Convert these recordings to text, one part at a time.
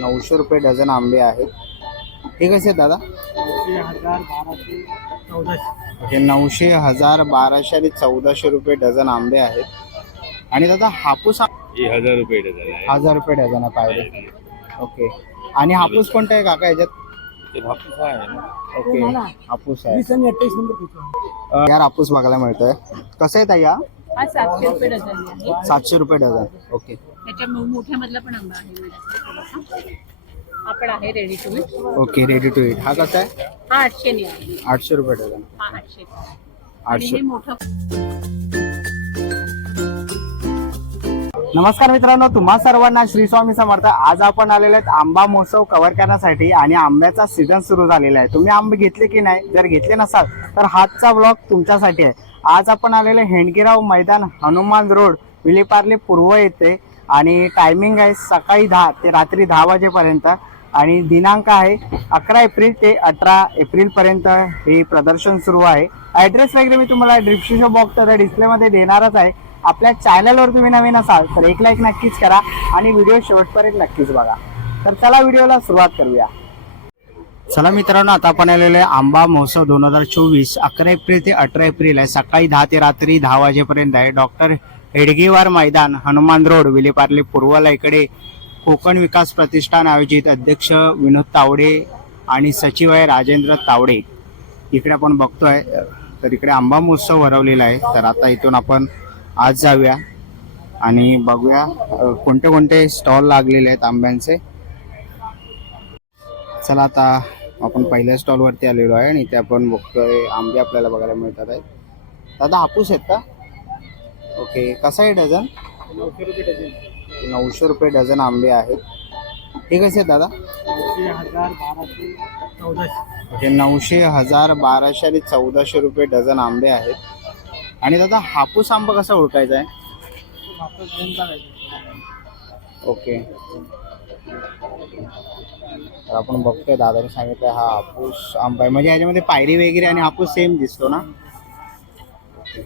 नऊशे रुपये डझन आंबे आहेत. हे कसे आहेत दादा? हे नऊशे हजार बाराशे आणि चौदाशे रुपये डझन आंबे आहेत. आणि दादा हापूस हजार रुपये डझन आहे. हजार रुपये डझन आहे पाहिजे ओके. आणि हापूस कोणता आहे काका याच्यात? हापूस आहे ना. ओके हापूस आहे. यार हापूस बघायला मिळतोय. कसं आहे ताई सातशे रुपये डझन आहे. सातशे रुपये डझन. ओके. त्याच्या मोठ्यामधला पण आंबा आहे माझ्याकडे थोडासा. हा पण आहे ready to eat okay ready to eat हा कसा आहे? हा आठशे ने आहे. आठशे रुपये डझन. हा आठशे. आणि आठशे. हे मोठं नमस्कार मित्रांनो तुम्हा सर्वांना श्री स्वामी समर्थ. आज आपण आलेले आहेत आंबा महोत्सव कव्हर करण्यासाठी आणि आंब्याचा सीझन सुरू झालेला आहे. तुम्ही आंबे घेतले की नाही? जर घेतले नसाल तर हातचा ब्लॉग तुमच्यासाठी आहे. आज आपण आलेले हेंडगिराव मैदान हनुमान रोड विलेपार्ले पूर्व येथे. आणि टायमिंग आहे सकाळी दहा ते रात्री दहा वाजेपर्यंत. आणि दिनांक आहे अकरा एप्रिल ते अठरा एप्रिलपर्यंत हे प्रदर्शन सुरू आहे. ॲड्रेस वगैरे मी तुम्हाला डिस्क्रिप्शन बॉक्स डिस्प्लेमध्ये देणारच आहे. आपल्या चॅनलवर तुम्ही नवीन असाल तर एक लाईक नक्कीच करा आणि व्हिडिओ शेवटपर्यंत नक्कीच बघा. तर चला व्हिडिओला सुरुवात करूया. चला मित्रांनो आता आपण आलेले आहे आंबा महोत्सव दोन हजार चोवीस. अकरा एप्रिल ते अठरा एप्रिल आहे. सकाळी दहा ते रात्री दहा वाजेपर्यंत आहे. डॉक्टर हेडगेवार मैदान हनुमान रोड विलेपार्ले पूर्वला इकडे कोकण विकास प्रतिष्ठान आयोजित अध्यक्ष विनोद तावडे आणि सचिव आहे राजेंद्र तावडे. इकडे आपण बघतोय तर इकडे आंबा महोत्सव भरवलेला आहे. तर आता इथून आपण आज जाऊया आणि बघूया कोणते कोणते स्टॉल लागलेले आहेत आंब्यांचे. चला आता आपण पहिल्या स्टॉलवरती आलेलो आहे आणि इथे आपण बघतोय आंबे आपल्याला बघायला मिळतात आहेत. दादा हापूस आहेत का? ओके कसा आहे डझन? नऊशे रुपये डझन नऊशे रुपये डझन आंबे आहेत. हे कसे आहेत दादा? ओके हजार बाराशे चौदाशे नऊशे हजार बाराशे आणि चौदाशे रुपये डझन आंबे आहेत. आणि दादा हापूस आंबा कसा ओळखायचा आहे? टाकायचे ओके. तर आपण बघतोय दादाने सांगितलं हा हापूस आंबा आहे. म्हणजे याच्यामध्ये पायरी वगैरे आणि हापूस सेम दिसतो ना? ओके.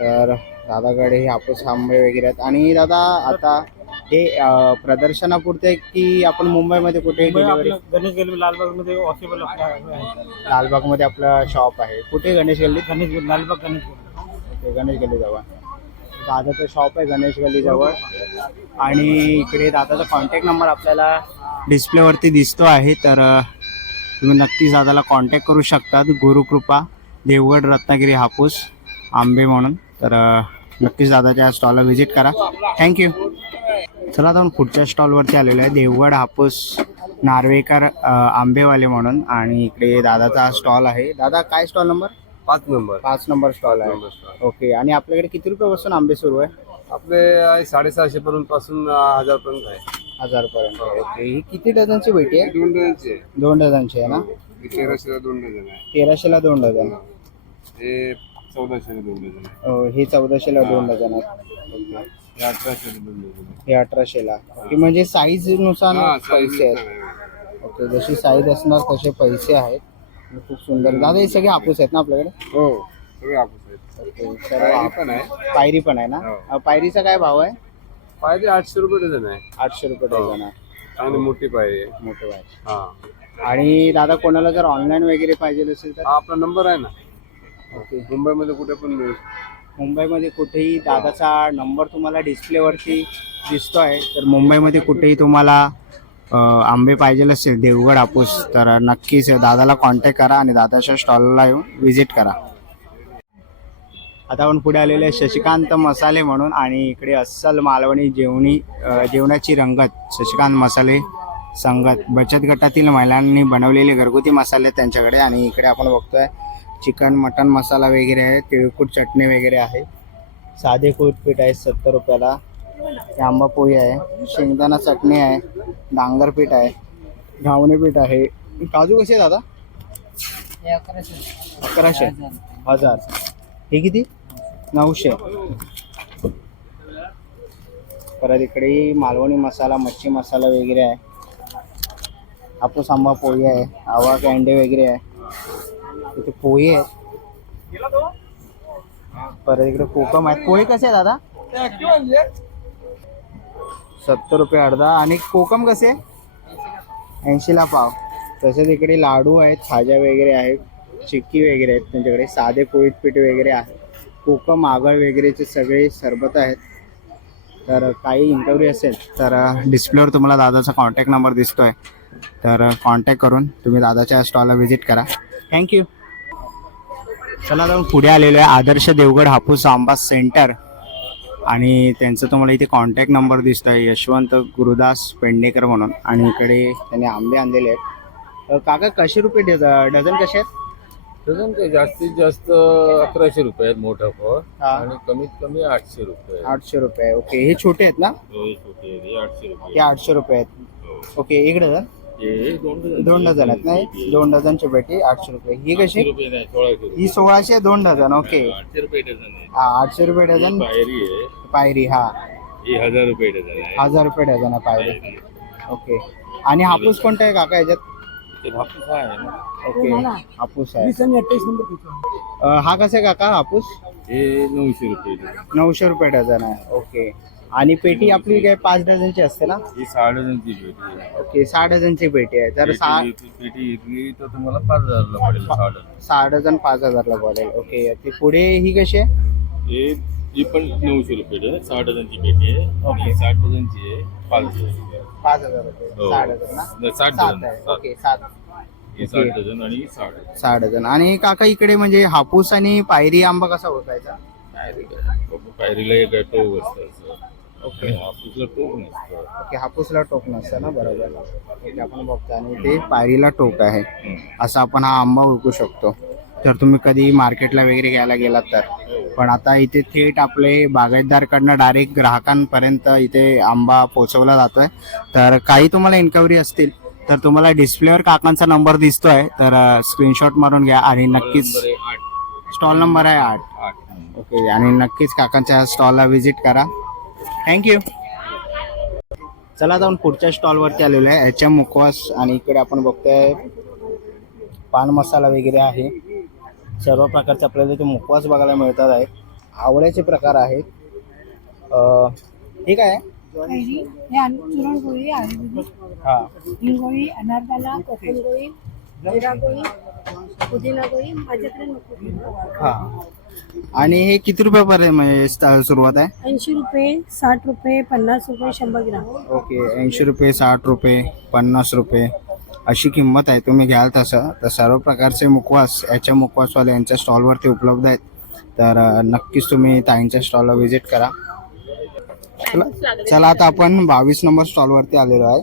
तर दादाकडे हे हापूस आंबे वगैरे आहेत. आणि दादा आता हे अं, प्रदर्शनापुरते की आपण मुंबईमध्ये कुठे आपलं गणेश गल्ली लालबागमध्ये आपलं आहे. लालबागमध्ये आपलं शॉप आहे. कुठे गणेश गल्लीत गणेश गल्ली लालबाग गणेश गल्ली. ते गणेश गल्ली जवळ. दादाचं शॉप आहे गणेश गल्ली जवळ. आणि इकडे दादाचा कॉन्टॅक्ट नंबर आपल्याला डिस्प्लेवरती दिसतो आहे. तर अ, तुम्ही नक्कीच दादाला कॉन्टॅक्ट करू शकतात. गुरुकृपा देवगड रत्नागिरी हापूस. आंबे म्हणून. तर नक्कीच दादाच्या स्टॉलला व्हिजिट करा. थँक्यू चला आता आपण पुढच्या स्टॉलवरती आलेलो आहे. देवगड हापूस नार्वेकर आंबेवाले म्हणून. आणि इकडे दादाचा स्टॉल आहे. दादा काय स्टॉल नंबर पाच नंबर. पाच नंबर स्टॉल आहे. ओके आणि आपल्याकडे किती रुपयापासून आंबे सुरू आहे? आपले साडेसहाशे पर्यंत पासून हजार पर्यंत आहे. हजार पर्यंत ओके ही किती डझनची भेटी आहे? दोन डझनचे दोन डझनची आहे ना? तेराशेला दोन डझन आहे. तेराशेला दोन डझन. हे चौदाशेला दोन डझन आहे हो, हे. चौदाशेला दोन डझन आहेत हे अठराशेला दोन डझन आहे हे अठराशेला ओके म्हणजे साईजनुसार हा, पैसे आहेत. आहे. ओके जशी साईज असणार तसे पैसे आहेत. आणि खूप सुंदर. दादा हे सगळे हापूस आहेत ना आपल्याकडे? हो सगळे हापूस आहेत. ओके पायरी पण आहे. पायरी पण आहे ना? हो. अ, पायरीचा काय भाव आहे? पायरी आठशे रुपये डझन आहे. आठशे रुपये डझन आहे. चांगली मोठी पायरी आहे. मोठे भाव हा. आणि दादा कोणाला जर ऑनलाईन वगैरे पाहिजे असेल तर? हा आपला नंबर आहे ना. मुंबईमध्ये कुठे पण मिळू मुंबईमध्ये कुठेही दादाचा नंबर तुम्हाला डिस्प्लेवरती दिसतो आहे तर मुंबईमध्ये कुठेही तुम्हाला अ, आंबे पाहिजे असेल देवगड हापूस तर नक्कीच दादाला कॉन्टॅक्ट करा आणि दादाच्या स्टॉलला येऊन व्हिजिट करा. आता आपण पुढे आलेले आहे शशिकांत मसाले म्हणून आणि इकडे अस्सल मालवणी जेवणी अ, जेवणाची रंगत शशिकांत मसाले संगत. बचत गटातील महिलांनी बनवलेले घरगुती मसाले आहेत त्यांच्याकडे आणि इकडे आपण बघतोय चिकन मटन मसाला वगैरे आहे तिळकुट चटणी वगैरे आहे. साधे कूट पीठ आहे सत्तर रुपयाला. आंबा पोळी आहे शेंगदाणा चटणी आहे डांगर पीठ आहे घावणे पीठ आहे. काजू कसे दादा? अकराशे. हजार. हे किती? नऊशे. परत इकडे मालवणी मसाला मच्छी मसाला वगैरे आहे. हापूस आंबा पोळी आहे आवा कॅन्डे वगैरे आहे. इथे पोहे आहेत. परत इकडे कोकम आहेत. पोहे कसे आहेत दादा? सत्तर रुपये अर्धा. आणि कोकम कसे? ऐंशीला पाव. तसेच इकडे लाडू आहेत खाजा वगैरे आहेत चिक्की वगैरे आहेत त्यांच्याकडे. साधे पोळीत पीठ वगैरे आहे. कोकम आगळ वगैरेचे सगळे सरबत आहेत. तर काही इन्क्वायरी असेल तर डिस्प्लेवर तुम्हाला दादाचा कॉन्टॅक्ट नंबर दिसतोय. तर कॉन्टॅक्ट करून तुम्ही दादाच्या स्टॉलला व्हिजिट करा. थँक्यू चला जाऊन पुढे आलेलो आहे आदर्श देवगड हापूस आंबा सेंटर. आणि त्यांचा तुम्हाला इथे कॉन्टॅक्ट नंबर दिसतोय यशवंत गुरुदास पेंडेकर म्हणून. आणि इकडे त्यांनी आंबे आणलेले आहेत. अ, काका कसे रुपये डझ डझन कसे आहेत? डझन काय जास्तीत जास्त अकराशे रुपये आहेत मोठा फळ हा. आणि कमीत कमी आठशे रुपये आहेत. आठशे रुपये ओके. हे छोटे आहेत ना? हे छोटे आहेत, हे आठशे रुपये हे आठशे रुपये आहेत. ओके एक डझन? हे दोन डझन दोन डझन आहेत नाही? दोन डझनची पेटी आठशे रुपये. ही कशी? ही सोळाशे दोन डझन ओके. आठशे रुपये डझन आहे. हा आठशे रुपये ही डझन. पायरी आहे. पायरी हा. ही हजार रुपये डझन आहे. हजार रुपये डझन आहे पायरी. पायरी. ओके. आणि हापूस कोणता आहे काका याच्यात? हापूस आहे ना. ओके. हापूस आहे. हा कसा आहे काका हापूस? हे नऊशे रुपये नऊशे रुपये डझन आहे. ओके. आणि पेटी आपली काय पाच डझनची असते ना? ही सहा डझनची पेटी आहे. ओके सहा डझनची पेटी आहे. तर सहा पेटी पेटी घेतली तर तुम्हाला पाच हजारला पडेल सहा डझन. सहा डझन पाच हजारला पडेल. ओके ती पुढे ही कशी आहे? हे ही पण नऊशे रुपये सहा डझनची पेटी आहे. ओके. आणि साठ डझनची आहे. पाच हजार पाच हजार रुपये. हो. सहा डझन ना? नाही, साठ सात डझन. आहे. सात. ओके सात. हे साठ डझन आणि ही साठ डझन. सहा डझन. आणि काका इकडे म्हणजे हापूस आणि पायरी आंबा कसा ओळखायचा? काय? पायरीला एक टोक असतं. असं. ओके. हापूसला टोक नसतं. ओके हापूसला टोक नसतं ना बरोबर. ओके आपण बघतो आणि ते पायरीला टोक आहे. असं आपण हा आंबा ओळखू शकतो. तर तुम्ही कधी मार्केटला वगैरे घ्यायला गेलात तर. पण आता इथे थेट आपले बागायतदारकडनं डायरेक्ट ग्राहकांपर्यंत इथे आंबा पोहोचवला जातोय. तर काही तुम्हाला इन्क्वायरी असतील तर तुम्हाला डिस्प्लेवर काकांचा नंबर दिसतोय. तर स्क्रीनशॉट मारून घ्या आणि नक्कीच आहे स्टॉल नंबर आहे आठ. ओके आणि नक्कीच काकांच्या स्टॉलला व्हिजिट करा. थँक्यू चला जाऊन पुढच्या स्टॉलवरती आलेलो आहे. एम मुखवास आणि इकडे आपण बघतोय पान मसाला वगैरे आहे. सर्व प्रकारचे आपल्याला इथे मुखवास बघायला मिळतात आहेत. आवळ्याचे प्रकार आहेत. हे काय आहे? हे पुरणपोळी हा. हिंगोळी अनारदाला कोकणगोळी जिरागोळी माझ्याकडे. हा. आणि हे किती रुपयापर्यंत म्हणजे सुरुवात आहे? ऐंशी रुपये साठ रुपये पन्नास रुपये शंभर ग्राम. ओके ऐंशी रुपये साठ रुपये पन्नास रुपये अशी किंमत आहे. तुम्ही घ्याल तसं. तर सर्व प्रकारचे मुखवास याच्या मुखवासवाले यांच्या स्टॉलवरती उपलब्ध आहेत. तर अं, नक्कीच तुम्ही ताईंच्या स्टॉलला व्हिजिट करा. चला चला आता आपण बावीस नंबर स्टॉलवरती आलेलो आहे.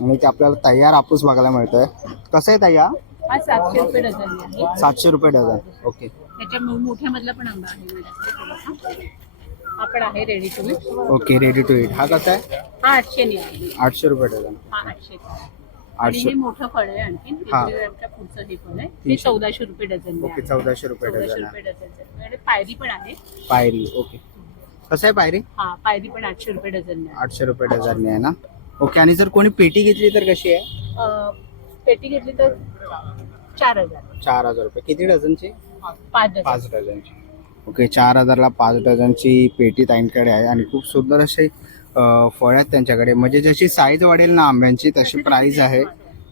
आणि ते आपल्याला तयार हापूस बघायला मिळतोय. कसं आहे तयार हा सातशे रुपये डझन आहे. सातशे रुपये डझन. ओके. त्याच्या मो- मोठ्या मधला पण आंबा आहे माझ्याकडे. हा पण आहे ready to okay ready to eat हा कसा आहे? हा आठशे ने आहे आठशे रुपये डझन. हा आठशे आणि आठशे. हे मोठं फळ आहे आणखी हा. ग्रॅमच्या पुढचं हे फळ आहे. तीनशे. चौदाशे रुपये डझन ओके चौदाशे रुपये डझन रुपये डझन पायरी पण आहे. पायरी ओके. कसं आहे पायरी? हा पायरी पण आठशे रुपये डझन आठशे रुपये डझनने आहे ना? ओके आणि जर कोणी पेटी घेतली तर कशी आहे? पेटी घेतली तर चार हजार. चार हजार रुपये. किती डझनची? पाच डझन. पाच डझनची. ओके चार हजारला पाच डझनची पेटी ताईंकडे आहे आणि खूप सुंदर असे फळ आहेत त्यांच्याकडे. म्हणजे जशी साईज वाढेल ना आंब्यांची तशी प्राइस आहे.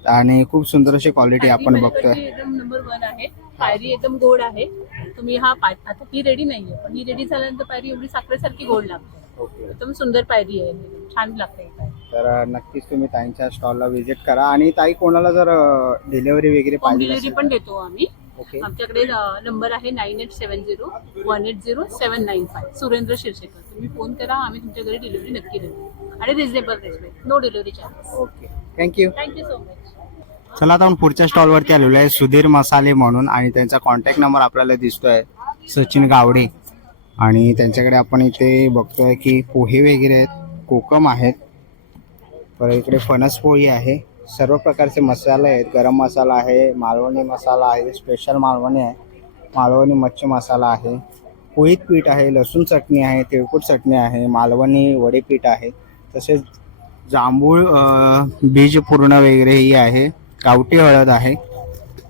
आणि खूप सुंदर अशी क्वालिटी आपण बघतोय. म्हणजे एकदम नंबर वन आहे. पायरी एकदम गोड आहे. तुम्ही हा पाय आता ही रेडी नाहीये पण ही रेडी झाल्यानंतर पायरी एवढी साखरेसारखी गोड लागते. ओके. एकदम सुंदर पायरी आहे. छान लागते ही पायरी. तर अं, नक्कीच तुम्ही ताईंच्या स्टॉलला व्हिजिट करा. आणि ताई कोणाला जर डिलिव्हरी वगैरे होम पाहिजे डिलिव्हरी असेल पण तर- देतो आम्ही. ओके आमच्याकडे नंबर आहे nine eight seven zero one eight zero seven nine five Surendra Shirshekar तुम्ही फोन करा आम्ही तुमच्या घरी डिलिव्हरी नक्की देऊ. आणि reasonable rate no delivery charges okay thank you thank you so much चला आता आपण पुढच्या स्टॉलवरती आलेलो आहे सुधीर मसाले म्हणून आणि त्यांचा कॉन्टॅक्ट नंबर आपल्याला दिसतोय सचिन गावडे. आणि त्यांच्याकडे आपण इथे बघतोय की पोहे वगैरे आहेत कोकम आहेत. परत इकडे फणस पोळी आहे. सर्व प्रकारचे मसाले आहेत. गरम मसाला आहे मालवणी मसाला आहे स्पेशल मालवणी आहे मालवणी मच्छी मसाला आहे. पोळीत पीठ आहे लसूण चटणी आहे तिळकुट चटणी आहे मालवणी वडेपीठ आहे. तसेच जांभूळ बीज पूर्ण वगैरेही आहे. गावठी हळद आहे.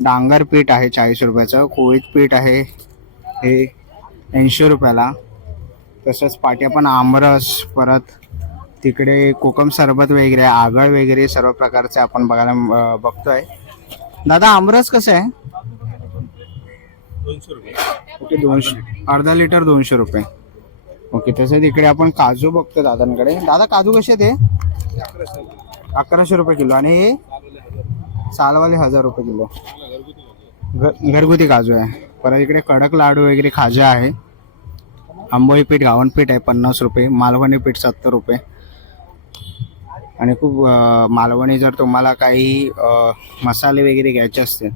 डांगर पीठ आहे चाळीस रुपयाचं. कोळीत पीठ आहे हे ऐंशी रुपयाला. तसंच पाट्या पण आमरस परत तिकडे कोकम सरबत वगैरे आगळ वगैरे सर्व प्रकारचे आपण बघायला बघतोय. दादा आमरस कसं आहे? ओके दोनशे अर्धा लिटर दोनशे रुपये. ओके तसंच इकडे आपण काजू बघतो दादांकडे. दादा काजू कसे ते अकराशे रुपये किलो. आणि हे? सालवाले हजार रुपये किलो. घरगुती काजू आहे. परत इकडे कडक लाडू वगैरे खाजा आहे. आंबोळी पीठ गावण पीठ आहे पन्नास रुपये मालवणी पीठ सत्तर रुपये. आणि खूप मालवणी जर तुम्हाला काही मसाले वगैरे घ्यायचे असतील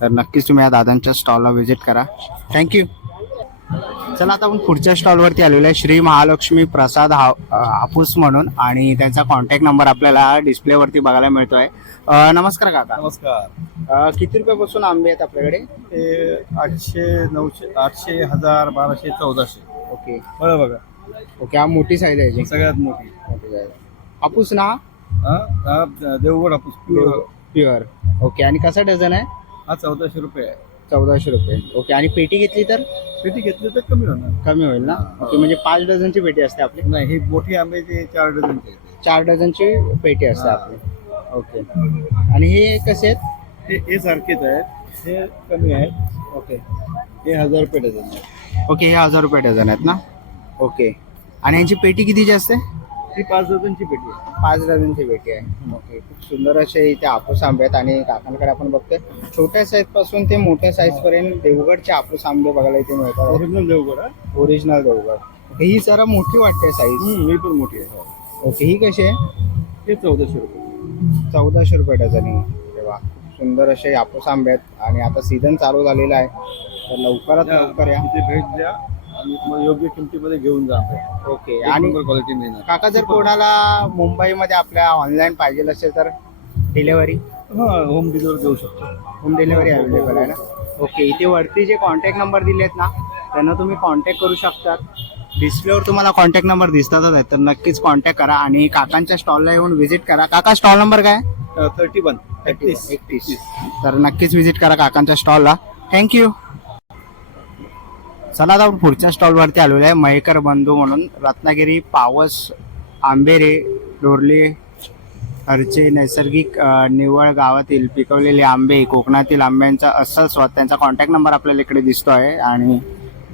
तर नक्कीच तुम्ही या दादांच्या स्टॉलला व्हिजिट करा. थँक्यू चला आता आपण पुढच्या स्टॉलवरती आलेलो आहे. श्री महालक्ष्मी प्रसाद हा हापूस म्हणून आणि त्यांचा कॉन्टॅक्ट नंबर आपल्याला डिस्प्लेवरती बघायला मिळतोय. अं, नमस्कार काका. नमस्कार. किती रुपयापासून आंबे आहेत आपल्याकडे? हे आठशे नऊशे आठशे हजार बाराशे चौदाशे. ओके. बरं बघा. ओके हा मोठी साईज आहे. सगळ्यात मोठी. मोठी size. हापूस ना? हा हा Devgad Hapus pure pure okay आणि कसा डझन आहे? हा चौदाशे रुपये आहे. चौदाशे रुपये. ओके आणि पेटी घेतली तर? पेटी घेतली तर कमी होणार. कमी होईल ना? ओके म्हणजे पाच डझनची पेटी असते आपली? नाही ही मोठी आंबे ते चार डझनचे चार डझनची पेटी असते हा. आपली. ओके आणि हे कसे आहेत? हे हे सारखेच आहेत. हे कमी आहेत. ओके हे हजार रुपये डझन आहे. ओके हे हजार रुपये डझन आहेत ना? ओके आणि यांची पेटी कितीची असते ही पाच डझनची पेटी आहे. पाच डझनची पेटी आहे. ओके खूप सुंदर असे इथे हापूस आंबे आहेत आणि काकांकडे आपण बघतोय छोट्या साईजपासून ते मोठ्या साईज पर्यंत देवगडचे हापूस आंबे बघायला इथे मिळतात. ओरिजिनल देवगड हा? ओरिजिनल देवगड. ही जरा मोठी वाटते साईज ही पण मोठी आहे ओके ही कशी आहे? हे चौदाशे रुपये. चौदाशे रुपये डझन तेव्हा खूप सुंदर असे हापूस आंबे आहेत. आणि आता सीझन चालू झालेला आहे. तर लवकरात लवकर या. भेट द्या. आणि तुम्हाला योग्य किमतीमध्ये घेऊन जा. ओके. आणि क्वालिटी मिळणार. काका जर कोणाला मुंबईमध्ये आपल्या ऑनलाईन पाहिजे असेल तर डिलेवरी हा होम डिलिव्हरी देऊ शकतो. होम डिलेवरी अवेलेबल आहे ना? ओके इथे वरती जे कॉन्टॅक्ट नंबर दिले आहेत ना त्यांना तुम्ही कॉन्टॅक्ट करू शकतात. डिस्प्लेवर तुम्हाला कॉन्टॅक्ट नंबर दिसतातच आहेत तर नक्कीच कॉन्टॅक्ट करा आणि काकांच्या स्टॉलला येऊन व्हिजिट करा. काका स्टॉल नंबर काय? थर्टी वन एकतीस. एकतीस. तर नक्कीच व्हिजिट करा काकांच्या स्टॉलला थँक्यू चला आता आपण पुढच्या स्टॉलवरती आलेलो आहे. मयेकर बंधू म्हणून रत्नागिरी पावस आंबेरे डोरले हरचे नैसर्गिक निवळ गावातील पिकवलेले आंबे कोकणातील आंब्यांचा अस्सल स्वाद. त्यांचा कॉन्टॅक्ट नंबर आपल्याला इकडे दिसतो आहे आणि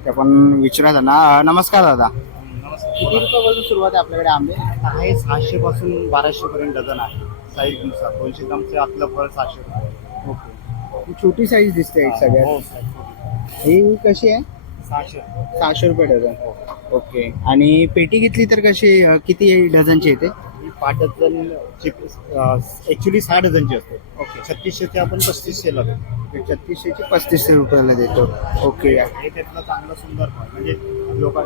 ते आपण विचारूया त्यांना. अ, नमस्कार दादा. किती रुपयापासून सुरुवात आहे आपल्याकडे आंबे? आहे सहाशे पासून बाराशे पर्यंत डझन आहे साईजनुसार. दोनशे ग्रामचे आतलं फळ सहाशे रुपये. ओके. छोटी साईज दिसते एक सगळ्यात. हो. ही कशी आहे? सहाशे. सहाशे रुपये डझन. ओके. आणि पेटी घेतली तर कशी अ, किती डझनची येते ही पाच डझन ऍक्च्युली सहा डझनची असते. ओके. छत्तीसशे ते आपण पस्तीसशे लागतो छत्तीसशेची पस्तीसशे रुपयाला देतो. ओके. हे त्यातलं चांगलं सुंदर फळ. म्हणजे लोक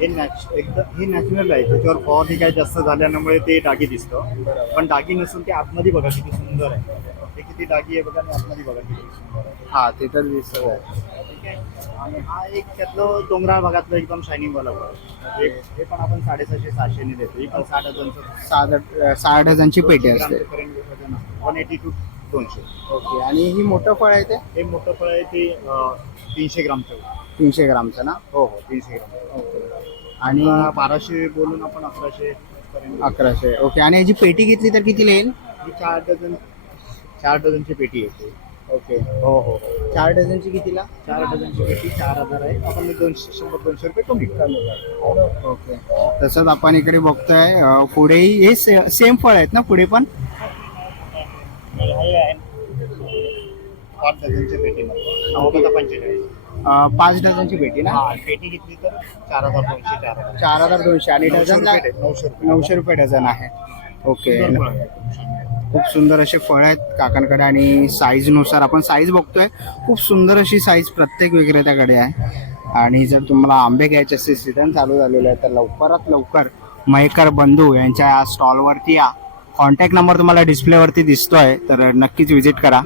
हे नॅच एकदम हे नॅचरल आहे. त्याच्यावर फवारणी काही जास्त झाल्यामुळे ते डागी दिसतं. पण डागी नसून ते आतमध्ये बघा किती सुंदर आहे. ते किती डागी आहे बघा आणि आतमध्ये बघा किती सुंदर आहे हा ते तर दिसत आहे. ठीक आहे? आणि हा एक त्यातलं डोंगराळ भागातलं एकदम शायनिंग वाला फळ हे हे पण आपण साडेसहाशे सहाशेने देतो. ही पण सहा डझनचं सहा सहा डझनची पेटी असते. वन एटी टू दोनशे. ओके आणि ही मोठं फळ आहे ते? हे मोठं फळ आहे ते अं, तीनशे ग्रामचं. तीनशे ग्रामचं ना? हो हो तीनशे ग्राम. आणि आणि बाराशे बोलून आपण अकराशे पर्यंत अकराशे. ओके आणि याची पेटी घेतली तर किती येईल ही चार डझन चार डझनची पेटी येते. ओके. हो हो चार डझनची कितीला? चार डझनची पेटी चार हजार आहे. आपण दोनशे शंभर दोनशे रुपये कमी करू. ओके. तसंच आपण इकडे बघतोय अ, पुढेही हे से- सेम फळ आहेत ना पुढे पण? हे पाच डझनच्या पेटीमध्ये नव्वद पंचेचाळीस. अ, पाच डझनची पेटी ना? हा पेटी घेतली तर? चार हजार दोनशे चार हजार. चार हजार दोनशे. आणि नऊशे रुपये नऊशे रुपये. नऊशे रुपये डझन आहे. ओके. फळ. खूप सुंदर असे फळ आहेत काकांकडे आणि साईजनुसार आपण साईज बघतोय. खूप सुंदर अशी साईज प्रत्येक विक्रेत्याकडे आहे. आणि जर तुम्हाला आंबे घ्यायचे असतील सीझन चालू झालेलं आहे तर लवकरात लवकर मयकर बंधू यांच्या या स्टॉलवरती या. कॉन्टॅक्ट नंबर तुम्हाला डिस्प्लेवरती दिसतोय तर नक्कीच व्हिजिट करा.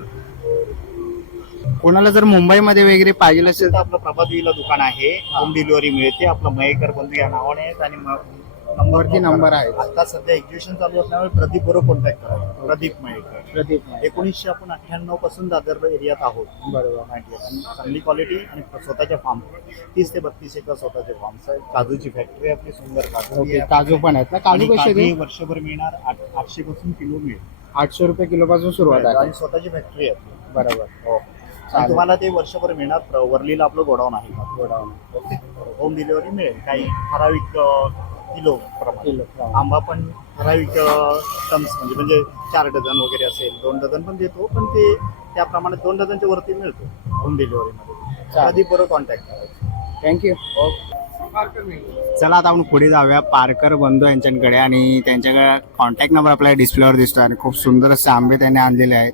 कोणाला जर मुंबईमध्ये वगैरे पाहिजे असेल तर आपलं प्रभादेवीला दुकान आहे. होम डिलिव्हरी मिळते. आपलं मयकर बंधू या नावाने आहेत आणि म- वरती नंबर आहे आता सध्या एक्झिबिशन चालू असल्यामुळे प्रदीप बरोबर कॉन्टॅक्ट करा. प्रदीप मयेकर. प्रदीप एकोणीसशे आपण अठ्ठ्याण्णवपासून दादर एरियात आहोत. बरोबर. माहिती आहे आणि चांगली क्वालिटी आणि स्वतःच्या फार्म तीस ते बत्तीस एकर स्वतःचे फार्म्स आहेत. काजूची फॅक्टरी आपली सुंदर काजू ओके काजू पण आहेत ना? आणि काजू कसे काजू ते? वर्षभर मिळणार आठ- आठशे पासून किलो मिळेल. आठशे रुपये किलो पासून सुरुवात आहे. आणि स्वतःची फॅक्टरी आहे बरोबर. हो. आणि तुम्हाला ते वर्षभर मिळणार. प्र- वरलीला आपलं गोडाऊन आहे. गोडाऊन. ओके. होम डिलिव्हरी मिळेल. काही ठराविक अं, किलो प्रमाणे. किलो आंबा पण ठराविक टम्स म्हणजे म्हणजे चार डझन वगैरे असेल दोन डझन पण देतो पण ते त्याप्रमाणे दोन डझनच्या वरती मिळतो होम डिलिव्हरीमध्ये. आधी बरोबर कॉन्टॅक्ट करायचं. थँक्यू चला आता आपण पुढे जाऊया. पारकर बंधू यांच्याकडे आणि त्यांच्याकडे कॉन्टॅक्ट नंबर आपल्याला डिस्प्लेवर दिसतो आणि खूप सुंदर असे आंबे त्यांनी आणलेले आहेत.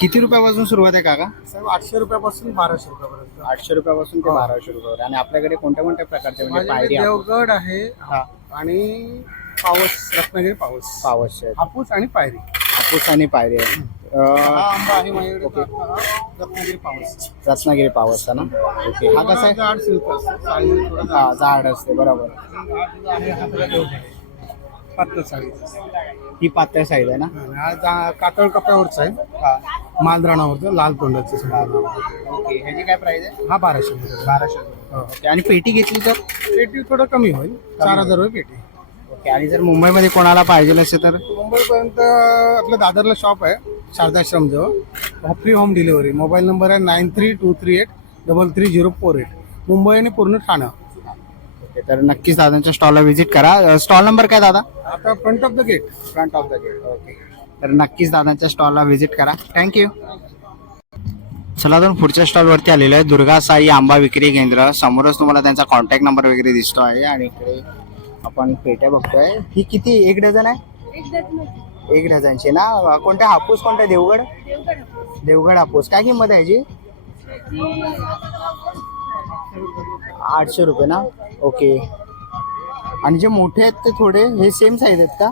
किती रुपयापासून सुरुवात आहे काका? साहेब आठशे रुपयापासून बाराशे रुपयापर्यंत. आठशे रुपयापासून ते बाराशे रुपयावर आणि आपल्याकडे कोणत्या कोणत्या प्रकारचे म्हणजे माझ्याकडे पायरी देवगड आहे हा. आणि पावस रत्नागिरी पावस पावस आहेत हापूस आणि पायरी. हापूस आणि पायरी आहे. हा अं, आंबा आहे माझ्याकडे रत्नागिरी पावस रत्नागिरी ना? ओके. हा कसा आहे? जाड सिल्क असतं साडी थोडं हा झाड असते बरोबर. जाड आहे हा थोडा देवगड आहे. पातळ साडी. ही पातळ साईज आहे ना? हा जा- कातळ कपड्यावरचा आहे. मालराणावरचं लाल तोंडाचं. ओके ह्याची काय प्राइस आहे? हा बाराशे रुपये. बाराशे ओके आणि पेटी घेतली तर? पेटी थोडं कमी होईल. चार हजार रुपये पेटी. ओके आणि जर मुंबईमध्ये कोणाला पाहिजे असेल तर? मुंबईपर्यंत आपलं दादरला शॉप आहे शारदाश्रम जवळ. Free home delivery mobile number आहे nine three two three eight double three zero four eight Mumbai आणि पूर्ण ठाणं. ओके तर नक्कीच दादांच्या स्टॉलला व्हिजिट करा. स्टॉल नंबर काय दादा? आता front of the gate front of the gate okay तर नक्कीच दादांच्या स्टॉलला व्हिजिट करा. थँक्यू चला तर पुढच्या स्टॉलवरती आलेलं आहे. दुर्गा साई आंबा विक्री केंद्र. समोरच तुम्हाला त्यांचा कॉन्टॅक्ट नंबर वगैरे दिसतो आहे आणि इकडे आपण पेट्या बघतोय. ही किती? एक डझन आहे? एक डझनची ना? कोणत्या हापूस कोणत्या देवगड? देवगड हापूस. काय किंमत आहे याची आठशे रुपये ना? ओके. आणि जे मोठे आहेत ते थोडे हे सेम साईज आहेत का?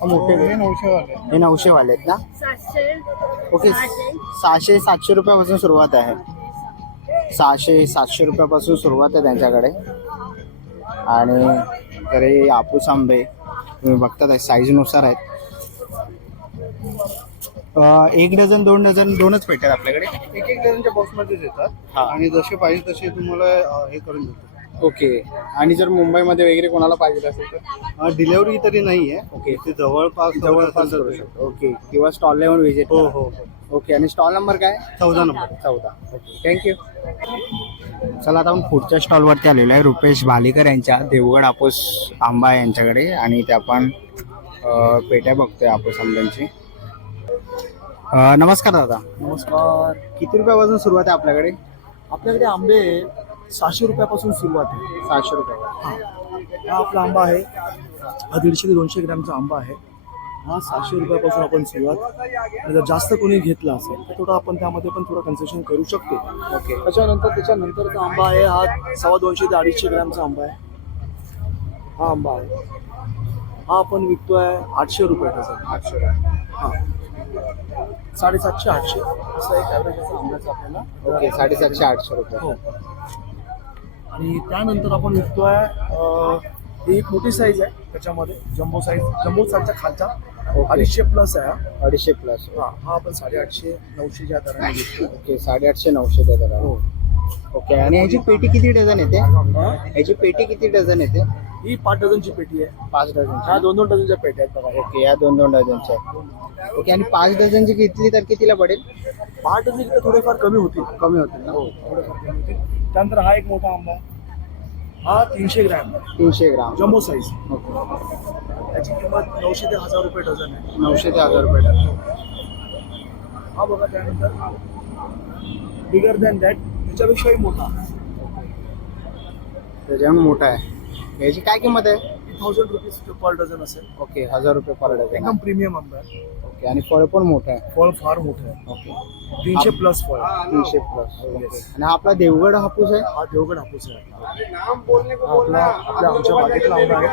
का मोठे हे नऊशे वाले आहेत. ना? ओके. सहाशे सातशे रुपयापासून सुरुवात आहे. सहाशे सातशे रुपयापासून सुरुवात आहे त्यांच्याकडे. आणि तर हे हापूस आंबे तुम्ही बघतात साईजनुसार आहेत. एक डझन दोन डझन दोनच आहेत आपल्याकडे. एक एक डझनच्या बॉक्समध्येच हा. येतात आणि जसे पाहिजे तसे तुम्हाला अं, हे करून देतो. ओके. आणि जर मुंबईमध्ये वगैरे कोणाला पाहिजे असेल तर? डिलेवरी तरी नाही आहे ओके. ते जवळपास जवळपास करू शकतो. ओके. किंवा स्टॉलला येऊन व्हिजिट हो हो हो. ओके. आणि स्टॉल नंबर काय? चौदा नंबर. चौदा. ओके. थँक्यू चला आता आपण पुढच्या स्टॉलवरती आलेलो आहे. रुपेश भालीकर यांच्या देवगड हापूस आंबा यांच्याकडे. आणि ते आपण अ, पेट्या बघतोय हापूस आंब्यांची. अ, नमस्कार दादा. नमस्कार. किती रुपयापासून सुरुवात आहे आपल्याकडे? आपल्याकडे आंबे सहाशे रुपयापासून सुरुवात आहे. सहाशे रुपये हा. आपला आंबा आहे. हा दीडशे ते दोनशे ग्रॅमचा आंबा आहे. हा सहाशे रुपयापासून आपण सुरुवात. आणि जर जास्त कोणी घेतला असेल तर थोडं आपण त्यामध्ये पण थोडं कन्सेशन करू शकतो. ओके. त्याच्यानंतर त्याच्यानंतरचा आंबा आहे हा सव्वा दोनशे ते अडीचशे ग्रॅमचा आंबा आहे. हा आंबा आहे. हा आपण विकतोय आठशे रुपये डझन आठशे हा. साडेसातशे आठशे. असं एक ॲव्हरेज आंब्याचं आपल्याला ओके साडेसातशे आठशे रुपये. हो. आणि त्यानंतर आपण विकतोय अं, ही एक मोठी साईज आहे त्याच्यामध्ये जम्बो साईज जम्बो साईजच्या खालचा अडीचशे प्लस आहे. अडीचशे प्लस हा हा आपण साडेआठशे नऊशेच्या दराने विकतो ओके साडेआठशे नऊशे त्या दराने. हो. ओके आणि ह्याची पेटी किती डझन येते? ह्याची पेटी किती डझन येते? ही पाच डझनची पेटी आहे. पाच डझन ह्या दोन दोन डझनच्या पेट्या आहेत बघा. ओके या दोन दोन डझनच्या. आहेत. ओके आणि पाच डझनची घेतली तर कितीला पडेल? पाच डझन इकडे थोडेफार कमी होतील. कमी होतील ना? हो थोडेफार कमी होतील. त्यानंतर हा एक मोठा आंबा आहे. हा तीनशे ग्रॅम तीनशे ग्राम. Jumbo size okay. त्याची किंमत नऊशे ते हजार रुपये डझन आहे. नऊशे ते हजार रुपये डझन. हा. बघा त्यानंतर. बिगर दॅन दॅट त्याच्यापेक्षाही मोठा. त्याच्याहून मोठा आहे. याची काय किंमत आहे? थाउजंड रुपीज पर डझन असेल. ओके हजार रुपये पर डझन एकदम प्रीमियम आंबा आहे ओके आणि फळ पण मोठं आहे. फळ फार मोठं आहे. ओके. तीनशे प्लस फळ. तीनशे प्लस आणि हा आपला देवगड हापूस आहे? हा देवगड हापूस आहे. हा आपला आपल्या आमच्या बागेतला आंबा आहे.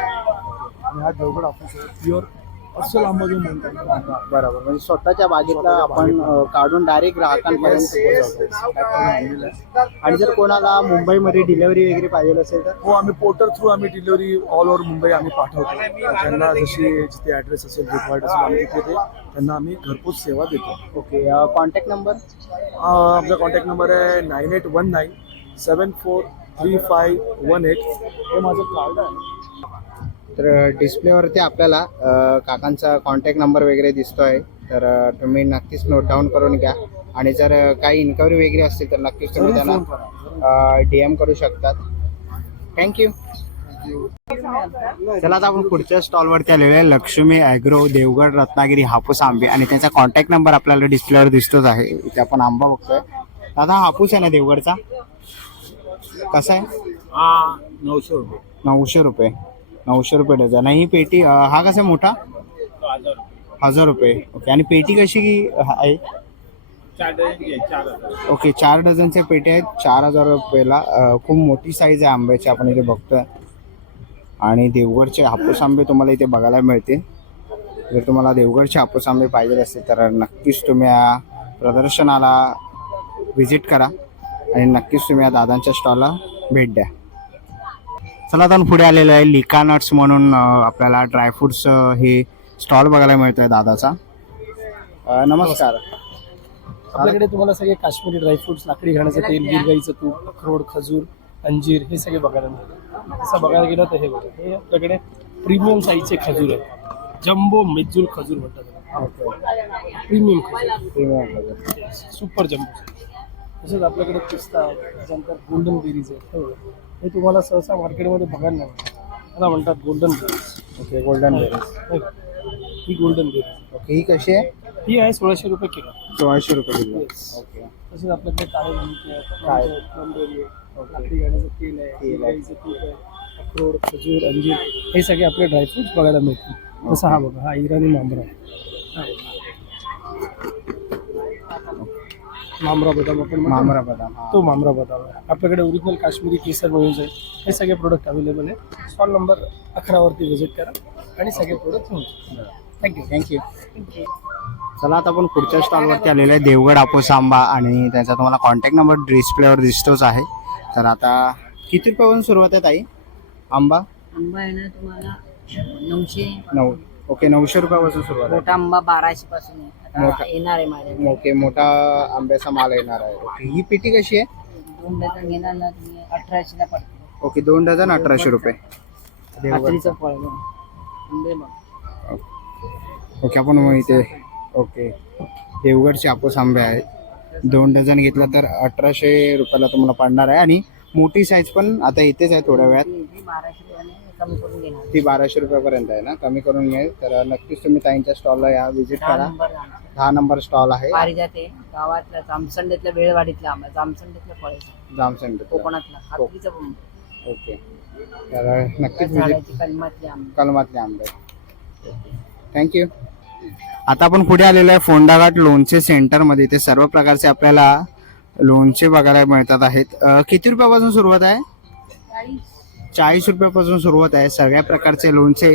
आणि हा देवगड हापूस आहे. प्युअर अस्सल बरोबर. म्हणजे स्वतःच्या बागेतला आपण काढून डायरेक्ट ग्राहकांपर्यंत पोहोचवतो. आणि जर कोणाला मुंबईमध्ये डिलिव्हरी वगैरे पाहिजे असेल तर? हो आम्ही पोर्टर थ्रू आम्ही डिलिव्हरी ऑल ओव्हर मुंबई आम्ही पाठवतो. ज्यांना जशी जिथे ॲड्रेस असेल रिक्वायर्ड असेल आम्ही तिथे ते त्यांना आम्ही घरपोच सेवा देतो. ओके कॉन्टॅक्ट नंबर आमचा कॉन्टॅक्ट नंबर आहे nine eight one nine seven four three five one eight हे माझं कार्ड आहे. तर डिस्प्लेवरती आपल्याला काकांचा कॉन्टॅक्ट नंबर वगैरे दिसतोय. तर अ, तुम्ही नक्कीच नोट डाऊन करून घ्या. आणि जर काही इन्क्वायरी वगैरे असतील तर नक्कीच तुम्ही त्यांना डी एम करू शकतात थँक्यू चला आता आपण पुढच्या स्टॉलवरती आलेलो आहे. लक्ष्मी ॲग्रो देवगड रत्नागिरी हापूस आंबे. आणि त्यांचा कॉन्टॅक्ट नंबर आपल्याला डिस्प्लेवर दिसतोच आहे. इथे आपण आंबा बघतोय. दादा हापूस आहे ना देवगडचा? कसा आहे? नऊशे रुपये. नऊशे रुपये. नऊशे रुपये डझन. आणि ही पेटी हा कसा आहे मोठा? हजार रुपये. ओके आणि पेटी कशी की आहे? ओके चार डझनचे पेटी आहेत चार हजार रुपयाला. खूप मोठी साईज आहे आंब्याची आपण इथे बघतोय. आणि देवगडचे हापूस आंबे तुम्हाला इथे बघायला मिळतील. जर तुम्हाला देवगडचे हापूस आंबे पाहिजे असतील तर नक्कीच तुम्ही या प्रदर्शनाला व्हिजिट करा. आणि नक्कीच तुम्ही या दादांच्या स्टॉलला भेट द्या. चला आता पुढे आलेलं आहे लिका नट्स म्हणून आपल्याला ड्रायफ्रुट्स हे स्टॉल बघायला मिळतोय दादाचा. अं, नमस्कार. आपल्याकडे तुम्हाला सगळे काश्मीरी ड्रायफ्रुट्स लाकडी घाण्याचं तेल गिरगाईचं तूप अक्रोड खजूर अंजीर हे सगळे बघायला मिळतात. असं बघायला गेलं तर हे बघा. हे आपल्याकडे प्रीमियम साईजचे खजूर आहेत. जम्बो मेजूल खजूर म्हणतात. प्रीमियम खजूर. Super jumbo. तसंच आपल्याकडे पिस्ता आहे त्याच्यानंतर गोल्डन बेरीज आहेत. हे. हे तुम्हाला सहसा मार्केटमध्ये बघायला नाही मिळत. त्याला म्हणतात गोल्डन बेरीज ओके गोल्डन बेरीज ही. गोल्डन बेरीज ओके ही कशी आहे? ही आहे सोळाशे रुपये किलो. सोळाशे रुपये किलो. Yes. ओके. तसेच आपल्याकडे काळे क्रॅनबेरी आहे, लाकडी गाण्याचं तेल आहे तेल आहे. गिरगाईचं तूप आहे अक्रोड खजूर अंजीर हे सगळे आपले ड्रायफ्रुट्स बघायला मिळतील. जसं हा बघा हा इराणी मांबरा आहे. हा बघा. मांबरा बदाम आपण म्हणतो मामरा बदाम हा. तो मांबरा बदाम आहे. आपल्याकडे ओरिजिनल काश्मीरी केसर म्हणून आहे हे सगळे प्रोडक्ट अवेलेबल आहे स्टॉल नंबर अकरावरती व्हिजिट करा आणि सगळे प्रोडक्ट घेऊन थँक्यू थँक्यू चला आता आपण पुढच्या स्टॉलवरती आलेलो आहे. देवगड हापूस आंबा आणि त्याचा तुम्हाला कॉन्टॅक्ट नंबर डिस्प्लेवर दिसतोच आहे. तर आता किती रुपयापासून सुरुवात आहे ताई? आंबा? आंबा आहे ना तुम्हाला नऊशे. नऊ. ओके नऊशे रुपयापासून सुरुवात आहे. मोठा आंबा बाराशे पासून आहे. मोठा. येणार आहे ओके मोठा आंब्याचा माल येणार आहे. ओके ही पेटी कशी आहे? दोन डझन घेणार ना तुम्ही अठराशेला पडते ओके दोन डझन अठराशे रुपये. देवगड खात्रीचं फळ आहे. आंबे बघ. ओके आपण मग इथे ओके देवगडचे हापूस आंबे आहेत. दोन डझन घेतला तर अठराशे रुपयाला तुम्हाला पडणार आहे. आणि मोठी साईज पण आता इथेच आहे थोड्या वेळात. बाराशे रुपयाने कमी करून घेणार ती बाराशे रुपयापर्यंत आहे ना? कमी करून मिळेल तर नक्कीच तुम्ही ताईंच्या स्टॉलला या व्हिजिट दहा करा. नंबर. दहा नंबर स्टॉल आहे. पारिजात आहे. गावातल्या जामसंडेतल्या वेळवाडीतला आंबा जामसंडेतलं फळ आहे जाम सेंटर कोकणातला खात्रीचं पण. ओके. तर नक्कीच व्हिजिट झाडाची कलमातले आंबे. कलमातले आंबे. थँक्यू आता आपण पुढे आलेलो आहे फोंडाघाट लोणचे सेंटरमध्ये इथे सर्व प्रकारचे आपल्याला लोणचे बघायला मिळतात आहेत. अं, किती रुपयापासून सुरुवात आहे? चाळीस रुपयापासून सुरुवात आहे. सगळ्या प्रकारचे लोणचे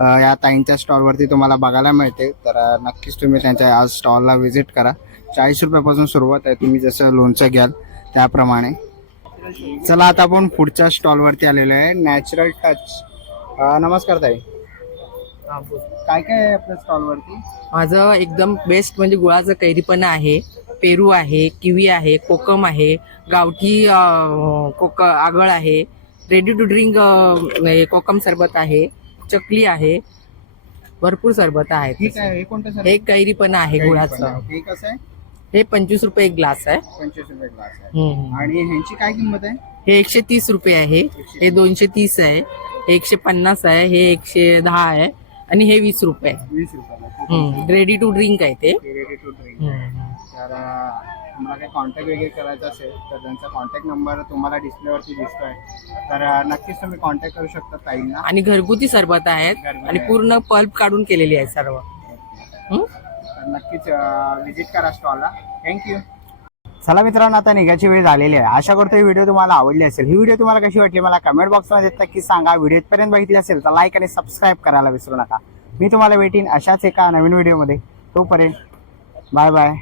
या ताईंच्या स्टॉलवरती तुम्हाला बघायला मिळते. तर नक्कीच तुम्ही त्यांच्या या स्टॉलला व्हिजिट करा. चाळीस रुपयापासून सुरुवात आहे. तुम्ही जसं लोणचं घ्याल त्याप्रमाणे. चला आता आपण पुढच्या स्टॉलवरती आलेलो आहे. Natural touch. नमस्कार ताई. काय काय आहे आपल्या स्टॉलवरती? माझं एकदम बेस्ट म्हणजे गुळाचं कैरीपणा आहे. पेरू आहे किवी आहे कोकम आहे गावठी कोक आगळ आहे. रेडी टू ड्रिंक कोकम सरबत आहे चकली आहे भरपूर सरबत आहेत हे हे कैरीपणा आहे गुळाचं. हे हे पंचवीस रुपये एक ग्लास आहे. पंचवीस रुपये ग्लास आहे. आणि ह्यांची काय किंमत आहे? हे एकशे तीस रुपये आहे. हे दोनशे तीस आहे. हे एकशे पन्नास आहे. हे एकशे दहा आहे. आणि हे वीस रुपये. वीस रुपयाला. रेडी टू ड्रिंक आहे ते. रेडी टू ड्रिंक तुम्हाला काही कॉन्टॅक्ट वगैरे करायचा असेल तर त्यांचा कॉन्टॅक्ट नंबर तुम्हाला डिस्प्लेवरती दिसतोय. तर अं, नक्कीच तुम्ही कॉन्टॅक्ट करू शकता ताईंना. आणि घरगुती सरबत आहेत घरगुती आणि आहे. पूर्ण पल्प काढून केलेली आहे सर्व. हं? तर नक्कीच व्हिजिट करा स्टॉलला थँक्यू चला मित्रांनो आता निघायची वेळ झालेली आहे. आशा करतो ही व्हिडिओ तुम्हाला आवडली असेल. ही व्हिडिओ तुम्हाला कशी वाटली मला कमेंट बॉक्समध्ये नक्की सांगा. व्हिडिओ इथपर्यंत बघितली असेल तर लाईक आणि सबस्क्राईब करायला विसरू नका. मी तुम्हाला भेटीन अशाच एका नवीन व्हिडिओमध्ये तोपर्यंत बाय बाय